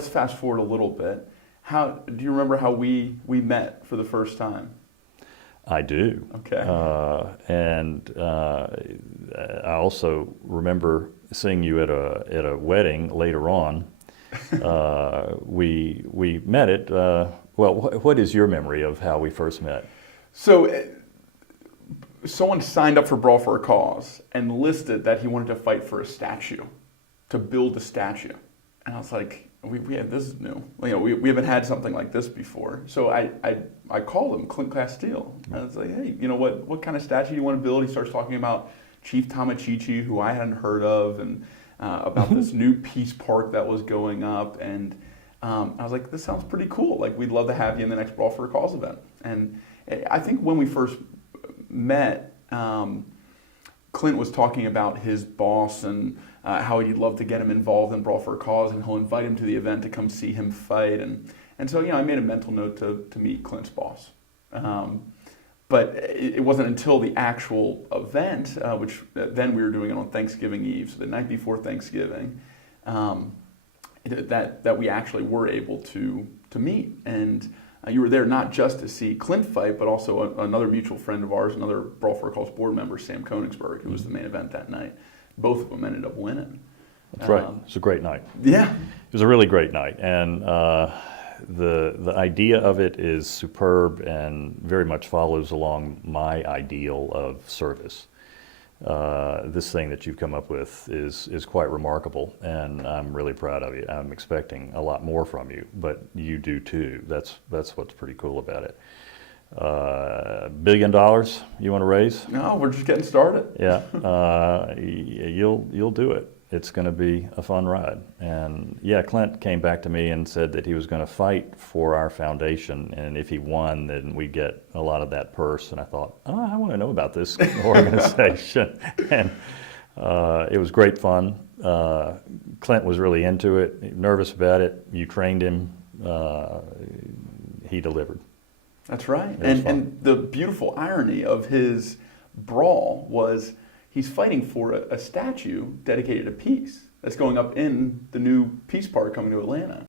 let's fast forward a little bit. How do you remember how we met for the first time? I do. Okay. And I also remember seeing you at a wedding later on. We met at, well, what is your memory of how we first met? So someone signed up for Brawl for a Cause and listed that he wanted to fight for a statue, to build a statue. And I was like, we have this is new. You know, we haven't had something like this before. So I called him, Clint Castile. And I was like, hey, you know what kind of statue do you want to build? He starts talking about Chief Tamachichi, who I hadn't heard of, and about this new peace park that was going up. And I was like, this sounds pretty cool. Like, we'd love to have you in the next Brawl for a Cause event. And I think when we first met, Clint was talking about his boss and how he'd love to get him involved in Brawl for a Cause, and he'll invite him to the event to come see him fight. And so, you know, I made a mental note to meet Clint's boss. But it wasn't until the actual event, which then we were doing it on Thanksgiving Eve, so the night before Thanksgiving, that we actually were able to meet. And you were there not just to see Clint fight, but also another mutual friend of ours, another Brawl for a Cause board member, Sam Koenigsberg, who was the main event that night. Both of them ended up winning. That's right. It was a great night. Yeah. It was a really great night. And the idea of it is superb and very much follows along my ideal of service. This thing that you've come up with is quite remarkable, and I'm really proud of you. I'm expecting a lot more from you, but you do too. That's what's pretty cool about it. $1 billion you want to raise? No, we're just getting started. Yeah, you'll do it. It's going to be a fun ride. And yeah, Clint came back to me and said that he was going to fight for our foundation, and if he won, then we'd get a lot of that purse. And I thought, oh, I want to know about this organization. And it was great fun. Clint was really into it, nervous about it. You trained him. He delivered. That's right. And the beautiful irony of his brawl was he's fighting for a statue dedicated to peace that's going up in the new Peace Park coming to Atlanta.